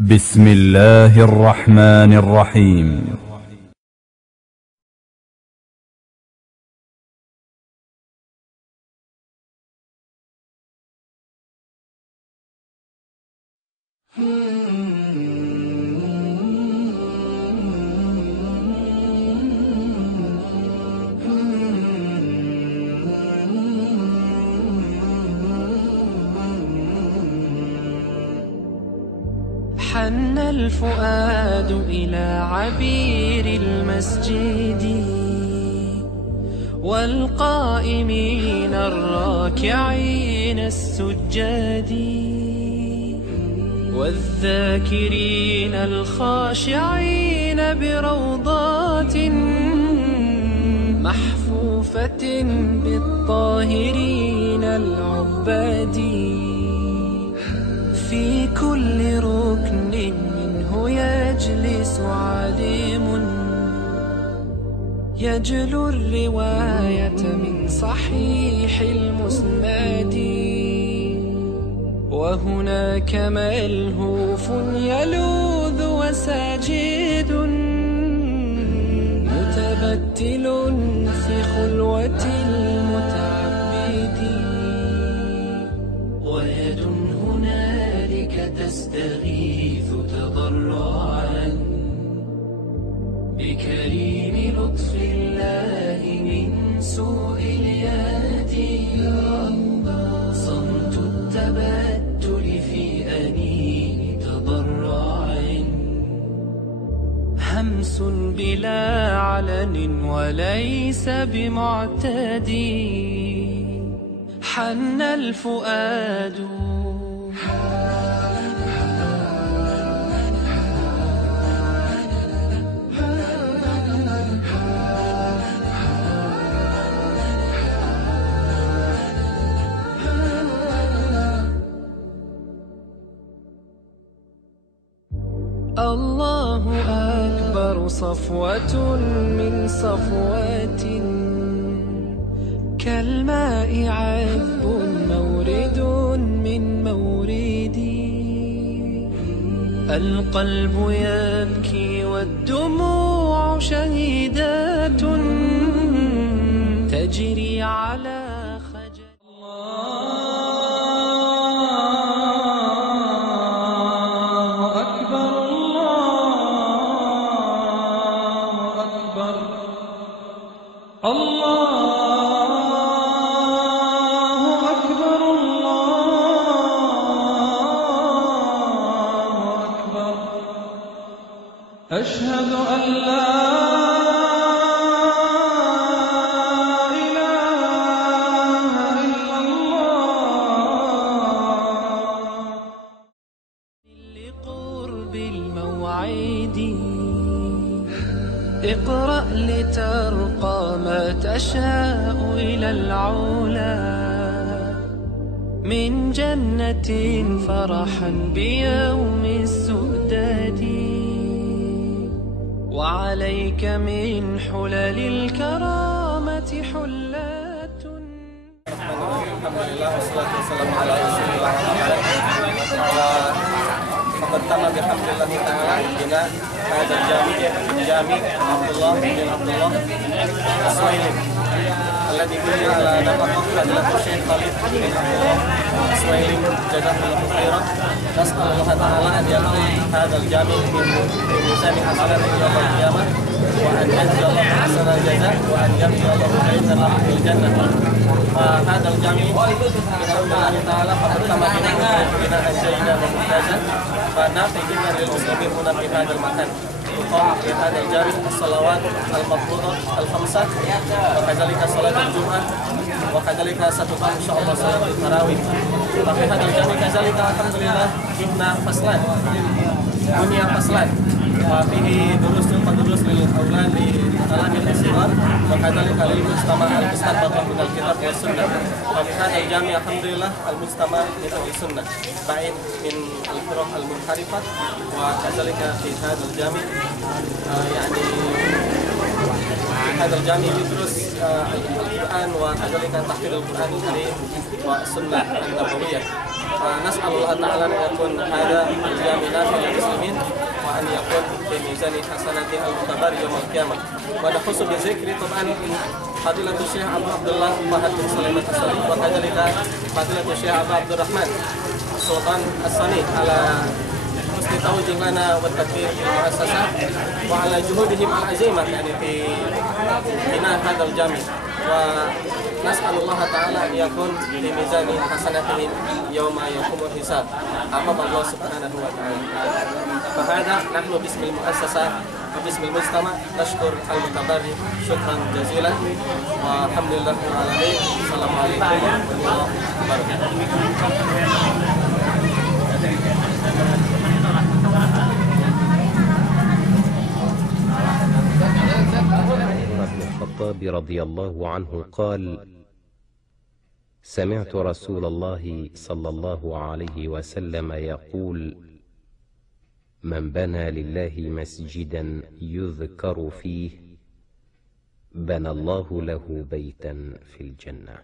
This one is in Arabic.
بسم الله الرحمن الرحيم. حن الفؤاد إلى عبير المسجد والقائمين الراكعين السجاد والذاكرين الخاشعين بروضات محفوفة بالطاهرين العباد. في كل ركن منه يجلس عالم يجلو الرواية من صحيح المسند، وهناك ملهوف يلوذ وساجد متبتل في خلوة المتعبد، ويد هنالك تستغيث تضرعا بكريم لطف الله من سوء اليد. صمت التبتل في أنين تضرع، همس بلا علن وليس بمعتدي. حن الفؤاد الله أكبر صفوة من صفوات، كالماء عذب مورد من موردي. القلب يبكي والدموع شهيدات تجري على خجل. أشهد أن لا إله إلا الله. لقرب الموعد اقرأ لترقى ما تشاء إلى العلا، من جنة فرحا بيوم السؤدد، وعليك من حلل الكرامة حلات. الحمد لله والصلاة والسلام على رسول الله. فقد تم بحمد الله تعالى بناء هذا جامع عبد الله بن عبد الله السويلم الذي بني على نفقة فضيلة الشيخ خالد بن عبد الله السويلم جزاه الله خيرا. نسأل الله تعالى أن يقضي هذا الجامع من ميزان حسناته يوم القيامة، وأن يجزي الله أحسن الجزاء، وأن يجزي الله خيرا له في الجنة. فهذا الجامع بحمد الله تعالى فقد تم بناء جيدا وممتازا، فنافع جدا للمسلمين هنا في هذا المكان. تقام في هذا الجامع الصلوات المفروضة الخمسة، وكذلك صلاة الجمعة، وكذلك ستقام إن شاء الله صلاة التراويح. وفي هذا الجامع كذلك الحمد لله جبنا فصلان، بني فصلان، وفيه دروس تدرس للأولاد لطلاب الصغار، وكذلك للمجتمع المستنبط من الكتاب والسنة. وفي هذا الجامع الحمد لله المجتمع من السنة بعيد من الفرق المنحرفة. وكذلك في هذا الجامع يعني في هذا الجامع يدرس القرآن وكذلك تحفيظ القرآن الكريم والسنة النبوية. نسأل الله تعالى أن يكون هذا الجامع نافع للمسلمين وأن يكون في ميزان حسنات المتبر يوم القيامة. ونخص بذكر طبعا فضيلة الشيخ أبو عبد الله فهد بن سليمان الصليب، وكذلك فضيلة الشيخ أبو عبد الرحمن سلطان الصني على حسن توجيهنا والتدبير في المؤسسة وعلى جهودهم العظيمة يعني في بناء هذا الجامع. ونسأل الله تعالى أن يكون في ميزان حسناتهم يوم يقوم الحساب أمام الله سبحانه وتعالى. فهذا نحن باسم المؤسسة وباسم المجتمع نشكر المتبرع شكرا جزيلا، والحمد لله رب العالمين. السلام عليكم ورحمة الله وبركاته. بن الخطاب رضي الله عنه قال: سمعت رسول الله صلى الله عليه وسلم يقول: من بنى لله مسجدا يذكر فيه بنى الله له بيتا في الجنة.